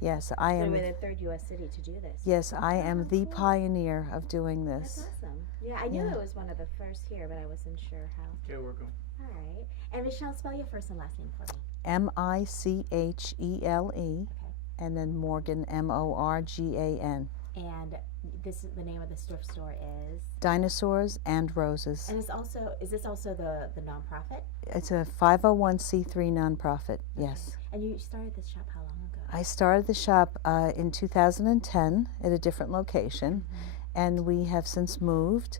Yes, I am. We're the third U.S. city to do this. Yes, I am the Cool. pioneer of doing That's this. awesome. Yeah, I knew Yeah. it was one of the first here, but I wasn't sure how. Okay, welcome. All right. And Michelle, spell your first and last name for me. Michele, Okay. and then Morgan, Morgan. And this the name of the thrift store is. Dinosaurs and Roses. And is this also the nonprofit? It's a 501c3 nonprofit, yes. And you started this shop how long ago? I started the shop in 2010 at a different location, and we have since moved.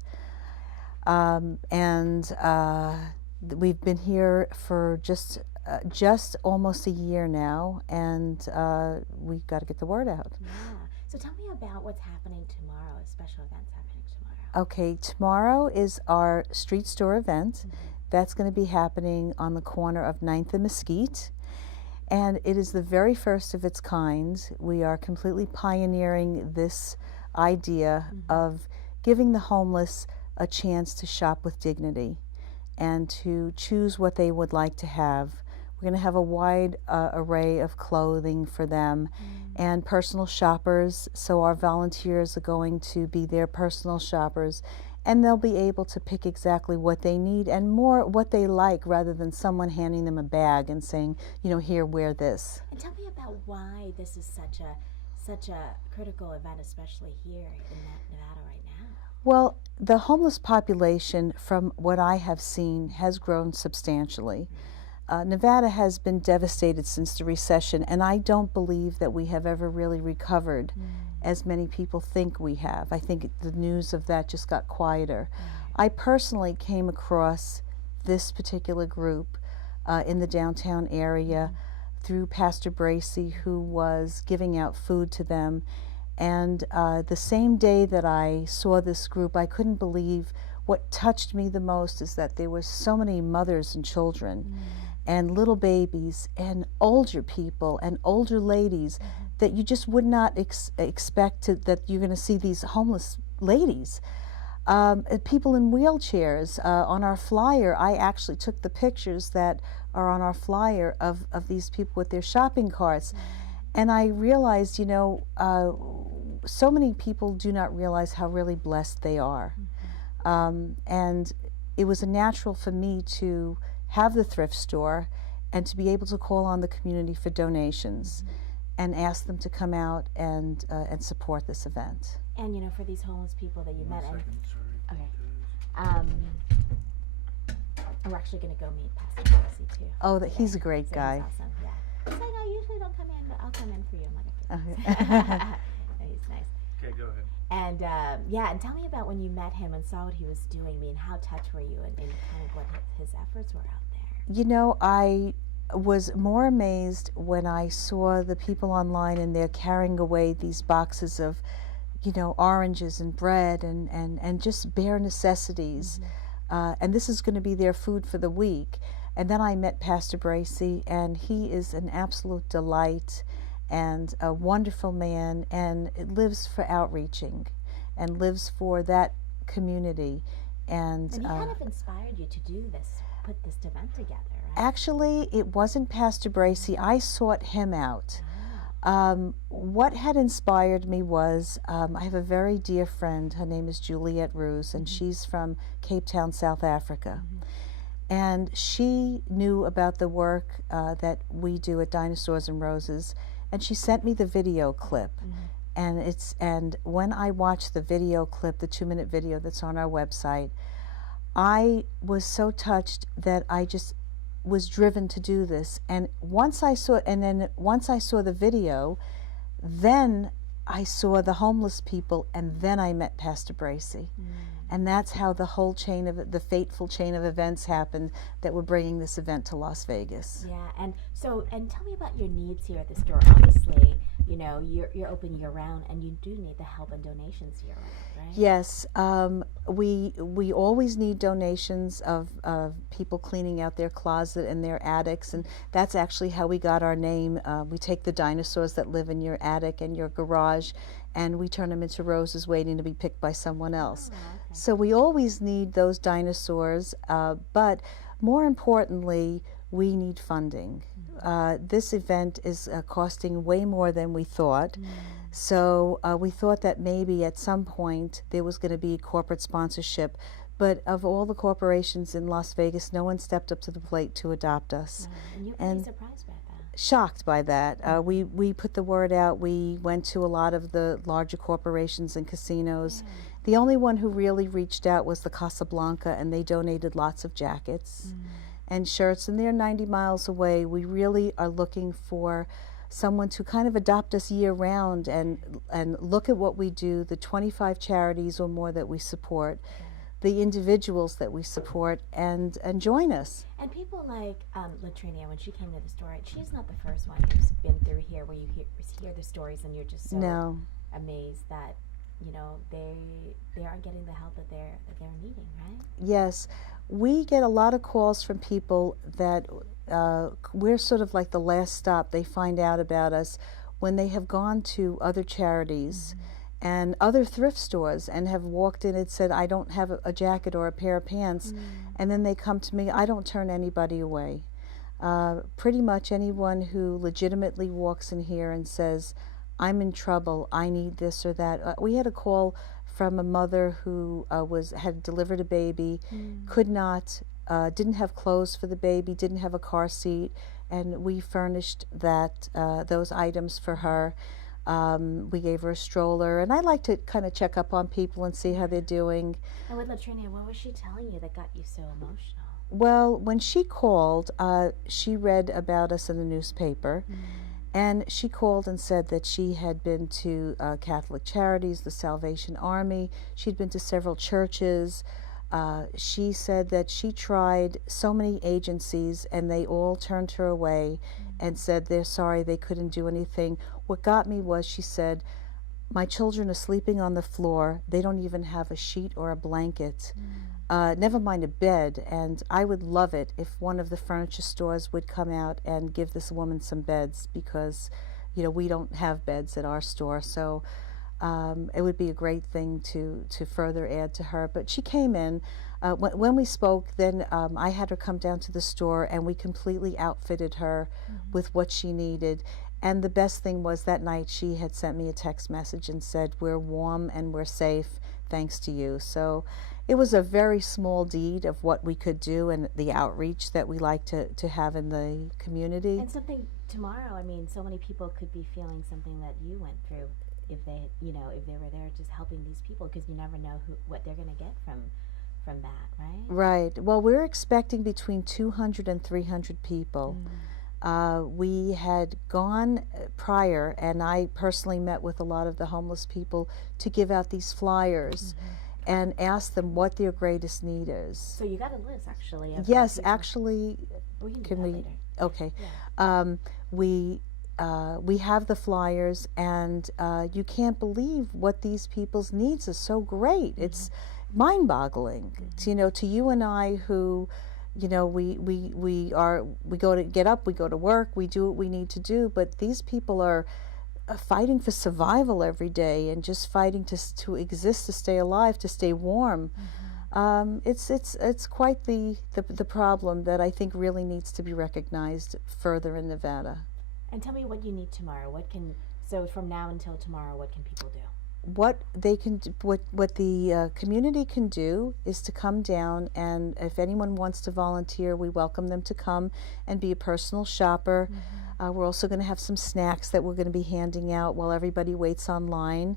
We've been here for just almost a year now, and we've got to get the word out. Yeah. So tell me about what's happening tomorrow, special events happening tomorrow. Okay, tomorrow is our street store event. That's going to be happening on the corner of 9th and Mesquite. And it is the very first of its kind. We are completely pioneering this idea of giving the homeless a chance to shop with dignity and to choose what they would like to have. We're going to have a wide array of clothing for them and personal shoppers. So our volunteers are going to be their personal shoppers, and they'll be able to pick exactly what they need and more what they like, rather than someone handing them a bag and saying, you know, here, wear this. And tell me about why this is such a critical event, especially here in Nevada right now. Well, the homeless population, from what I have seen, has grown substantially. Nevada has been devastated since the recession, and I don't believe that we have ever really recovered as many people think we have. I think the news of that just got quieter. I personally came across this particular group in the downtown area through Pastor Bracy, who was giving out food to them. And the same day that I saw this group, I couldn't believe what touched me the most is that there were so many mothers and children and little babies and older people and older ladies that you just would not expect that you're going to see these homeless ladies. People in wheelchairs. On our flyer, I actually took the pictures that are on our flyer of these people with their shopping carts. And I realized, you know, so many people do not realize how really blessed they are. And it was a natural for me to have the thrift store and to be able to call on the community for donations and ask them to come out and support this event. And you know, for these homeless people that you met, One second, sorry. Okay. We're actually going to go meet Pastor Bracy too. Oh, he's a great So guy. He's awesome. Yeah. He's like, I usually don't come in, but I'll come in for you. I'm like, okay. He's nice. Okay, go ahead. And yeah, and tell me about when you met him and saw what he was doing. I mean, how touched were you, and kind of what his efforts were out there? You know, I was more amazed when I saw the people online and they're carrying away these boxes of, you know, oranges and bread and just bare necessities. And this is going to be their food for the week. And then I met Pastor Bracy, and he is an absolute delight and a wonderful man, and lives for outreaching and lives for that community. And he kind of inspired you to do this, put this event together, right? Actually, it wasn't Pastor Bracy. I sought him out. What had inspired me was I have a very dear friend. Her name is Juliette Roos, and she's from Cape Town, South Africa. And she knew about the work that we do at Dinosaurs and Roses, and she sent me the video clip. And when I watched the video clip, the 2-minute video that's on our website, I was so touched that I just was driven to do this. And once I saw the video, then I saw the homeless people, and then I met Pastor Bracy. And that's how the whole the fateful chain of events happened that we're bringing this event to Las Vegas. Yeah, and tell me about your needs here at the store. Obviously, you know, you're open year round, and you do need the help and donations year round, right? Yes, we always need donations of people cleaning out their closet and their attics, and that's actually how we got our name. We take the dinosaurs that live in your attic and your garage, and we turn them into roses waiting to be picked by someone else. Okay. So we always need those dinosaurs, but more importantly, we need funding. This event is costing way more than we thought. So we thought that maybe at some point there was going to be corporate sponsorship. But of all the corporations in Las Vegas, no one stepped up to the plate to adopt us. And you're pretty surprised by that. Shocked by that. We put the word out. We went to a lot of the larger corporations and casinos. The only one who really reached out was the Casablanca, and they donated lots of jackets and shirts, and they're 90 miles away. We really are looking for someone to kind of adopt us year round and look at what we do, the 25 charities or more that we support, the individuals that we support, and join us. And people like Latrinia, when she came to the store, she's not the first one who's been through here where you hear the stories and you're just so amazed that, you know, they aren't getting the help that they're needing, right? Yes. We get a lot of calls from people that we're sort of like the last stop. They find out about us when they have gone to other charities and other thrift stores and have walked in and said, I don't have a jacket or a pair of pants. And then they come to me. I don't turn anybody away. Pretty much anyone who legitimately walks in here and says, I'm in trouble, I need this or that. We had a call from a mother who had delivered a baby, could not, didn't have clothes for the baby, didn't have a car seat, and we furnished those items for her. We gave her a stroller, and I like to kind of check up on people and see how they're doing. And with Latrinia, what was she telling you that got you so emotional? Well, when she called, she read about us in the newspaper, and she called and said that she had been to Catholic Charities, the Salvation Army. She'd been to several churches. She said that she tried so many agencies, and they all turned her away and said they're sorry, they couldn't do anything. What got me was she said, my children are sleeping on the floor. They don't even have a sheet or a blanket, never mind a bed. And I would love it if one of the furniture stores would come out and give this woman some beds, because, you know, we don't have beds at our store. So it would be a great thing to further add to her. But she came in. When we spoke, then I had her come down to the store, and we completely outfitted her with what she needed. And the best thing was that night she had sent me a text message and said, we're warm and we're safe thanks to you. So it was a very small deed of what we could do and the outreach that we like to have in the community. And something tomorrow, I mean, so many people could be feeling something that you went through if they, you know, if they were there just helping these people, because you never know what they're going to get from that, right? Right. Well, we're expecting between 200 and 300 people. We had gone prior, and I personally met with a lot of the homeless people to give out these flyers and ask them what their greatest need is. So you got a list, actually. Yes, actually. Can we? Later. Okay. Yeah. We have the flyers, and you can't believe what these people's needs are so great. It's mind-boggling. You know, to you and I who, you know, we go to get up, we go to work, we do what we need to do, but these people are fighting for survival every day and just fighting to exist, to stay alive, to stay warm. It's quite the problem that I think really needs to be recognized further in Nevada. And tell me what you need tomorrow. So from now until tomorrow, what can people do? What they can do, what the community can do is to come down, and if anyone wants to volunteer, we welcome them to come and be a personal shopper. We're also going to have some snacks that we're going to be handing out while everybody waits online,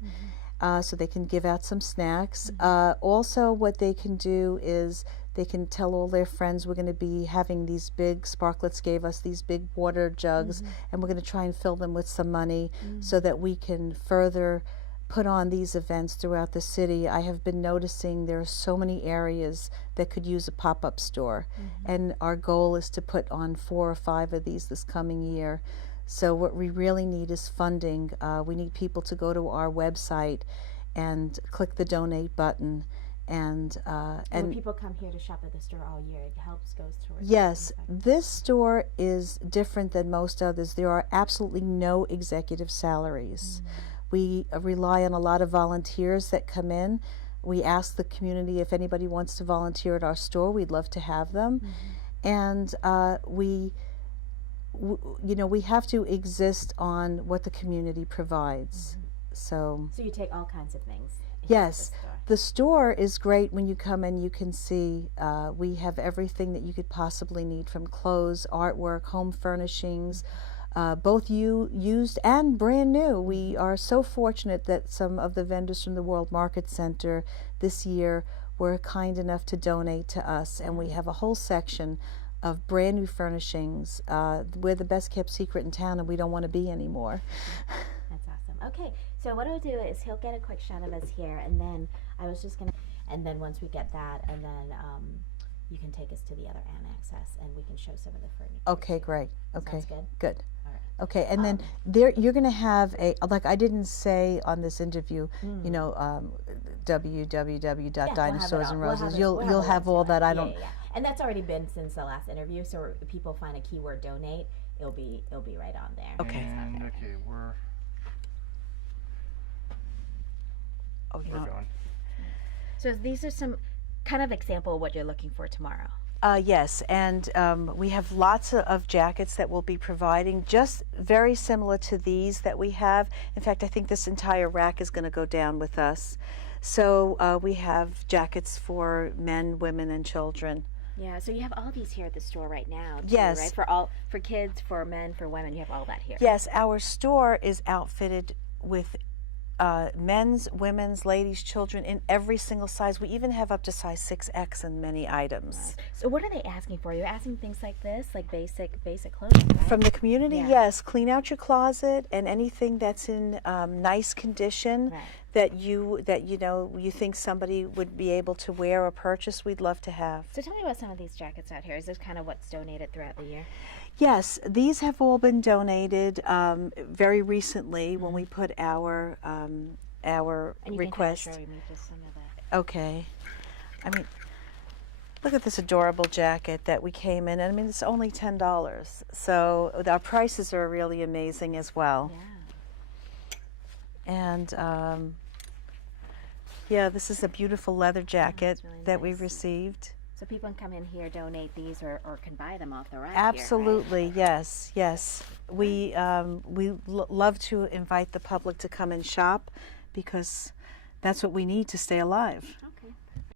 so they can give out some snacks. Also, what they can do is they can tell all their friends we're going to be having these big, Sparklets gave us these big water jugs, and we're going to try and fill them with some money so that we can further put on these events throughout the city. I have been noticing there are so many areas that could use a pop-up store, and our goal is to put on 4 or 5 of these this coming year. So what we really need is funding. We need people to go to our website and click the donate button. And when people come here to shop at the store all year, it goes towards. Yes, this store is different than most others. There are absolutely no executive salaries. We rely on a lot of volunteers that come in. We ask the community if anybody wants to volunteer at our store. We'd love to have them. and you know, we have to exist on what the community provides. So you take all kinds of things. Yes, the store is great. When you come in, you can see we have everything that you could possibly need, from clothes, artwork, home furnishings, both used and brand new. We are so fortunate that some of the vendors from the World Market Center this year were kind enough to donate to us, and we have a whole section of brand new furnishings. We're the best kept secret in town, and we don't want to be anymore. That's awesome. Okay, so what I'll do is he'll get a quick shot of us here, and then I was just gonna, and then once we get that, and then you can take us to the other annexes, and we can show some of the furniture. Okay, great. Okay, sounds good. Good. All right. Okay, and then there you're going to have a, like I didn't say on this interview, you know, www.dinahstores&roses. You'll have all that. I don't. Yeah. And that's already been since the last interview. So if people find a keyword donate, it'll be right on there. Okay. And okay, we're going. So these are some kind of example of what you're looking for tomorrow. Yes, and we have lots of jackets that we'll be providing, just very similar to these that we have. In fact, I think this entire rack is going to go down with us. So we have jackets for men, women, and children. Yeah, so you have all these here at the store right now, too, Yes. right? For kids, for men, for women, you have all that here. Yes, our store is outfitted with men's, women's, ladies, children in every single size. We even have up to size 6X in many items. Right. So what are they asking for? You're asking things like this, like basic clothing, right? From the community, Yeah. yes. Clean out your closet, and anything that's in nice condition, Right. that you know you think somebody would be able to wear or purchase, we'd love to have. So tell me about some of these jackets out here. Is this kind of what's donated throughout the year? Yes, these have all been donated very recently when we put our And you request. can kind of show me just some of that. Okay, I mean, look at this adorable jacket that we came in. I mean, it's only $10, so our prices are really amazing as well. Yeah. And yeah, this is a beautiful leather jacket really that we nice. received. So people can come in here, donate these, or can buy them off the rack. Absolutely, Here, right? yes. We love to invite the public to come and shop, because that's what we need to stay alive.